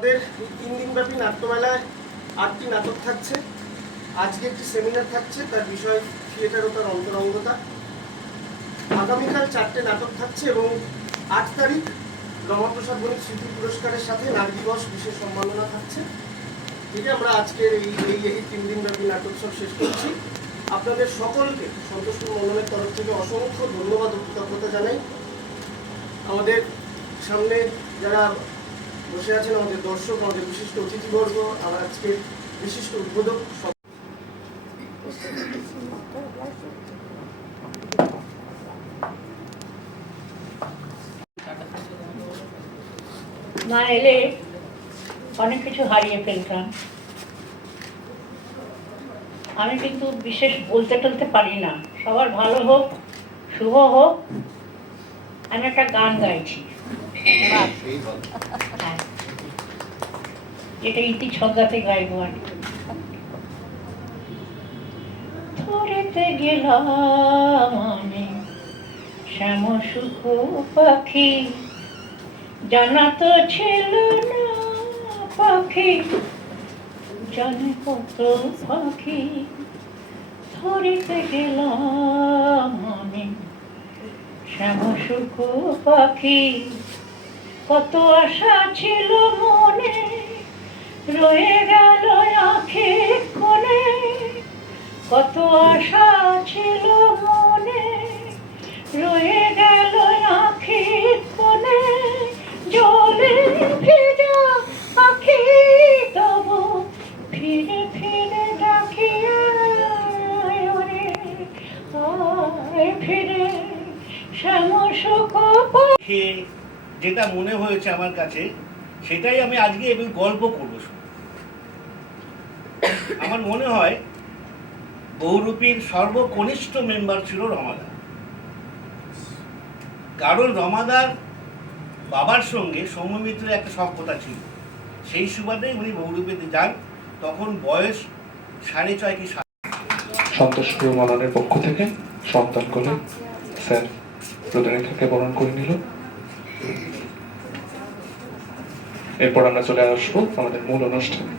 আমাদের 3 দিনব্যাপী নাট্যমেলায় 8টি নাটক থাকছে। আজকে একটি সেমিনার থাকছে, তার বিষয় থিয়েটার ও তার অন্তরঙ্গতা। আগামীকাল 4টে নাটক থাকছে এবং 8 তারিখ রমাপ্রসাদ বণিক স্মৃতি পুরস্কারের সাথে নারী দিবস বিশেষ সম্মাননা থাকছে। ঠিক আছে, আমরা আজকের এই 3 দিনব্যাপী নাট্যোৎসব শেষ করছি। আপনাদের সকলকে সন্তোষপুর মন্ডলের তরফ থেকে অসংখ্য ধন্যবাদ ও কৃতজ্ঞতা জানাই। আমাদের সামনে যারা বসে আছেন, আমাদের দর্শক, আমাদের বিশিষ্ট অতিথিবর্গ, আমার আজকে বিশিষ্ট উদ্বোধক, না এলে অনেক কিছু হারিয়ে ফেলতাম। আমি কিন্তু বিশেষ বলতে টলতে পারি না। সবার ভালো হোক, শুভ হোক। আমি একটা গান গাইছি, এটা ইতি ছন্দাতে গাইব। ধরেতে গেলাম আমি শ্যাম সুখ পাখি, জানা তো ছিল না পাখি জানে কত পাখি। ধরিতে গেলাম আমি শ্যাম সুখ পাখি, কত আশা ছিল মনে রয়ে গেল আঁখের কোণে। কত আশা ছিল মনে রয়ে গেল আঁখের কোণে। জলে ভেজা আঁখি তবু ফিরে ফিরে ডাকি আয় ওরে আয় ফিরে শ্যাম সুখ পাখি। যেটা মনে হয়েছে আমার কাছে সেটাই আমি আজকে এবং গল্প করবো। আমার মনে হয় বহুরূপীর সর্বকনিষ্ঠ মেম্বার ছিল রমাদা। কারণ রমাদার বাবার সঙ্গে সৌম্যমিত্রের একটা সখ্যতা ছিল। সেই সুবাদে উনি বহুরূপীতে যান, তখন বয়স 6.5 কি 7। সন্তোষপুর মননের পক্ষ থেকে সন্তান কোলে স্যার রুদ্রনীতিকে বরণ করে নিল। এরপর আমরা চলে আসবো আমাদের মূল অনুষ্ঠানে।